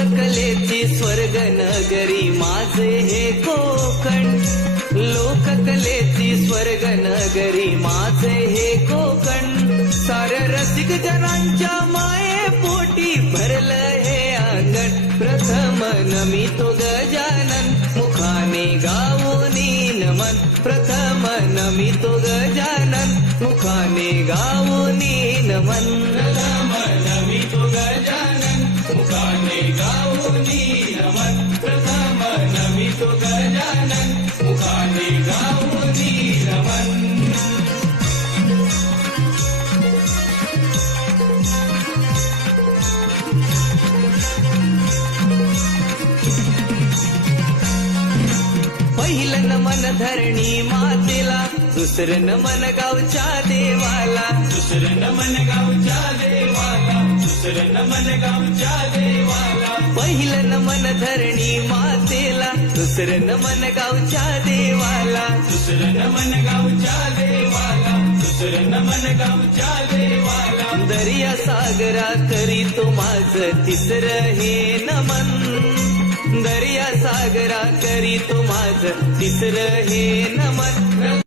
लोककलेची स्वर्ग नगरी माझे हे कोकण. लोककलेची स्वर्ग नगरी माझे हे कोकण. सार रसिक जनांच्या माये पोटी भरलं हे अंगण. प्रथम नमी तो गजानन मुखाने गावोनी नमन प्रथम नमी तो गजानन मुखाने गावोनी नमन पहिलं नमन धरणी मातेला दुसरं नमन गावच्या देवाला. दुसरं नमन गावच्या देवाला दुसरं नमन गावच्या देवाला पहिलं नमन धरणी मातेला दुसरं नमन गावच्या देवाला. दुसरं नमन गावच्या देवाला दुसरं नमन गावच्या देवाला. दर्या सागरा करी तो माझं तिसरं हे नमन. दर्या सागरा करी तो माझ तिसरं हे नमन.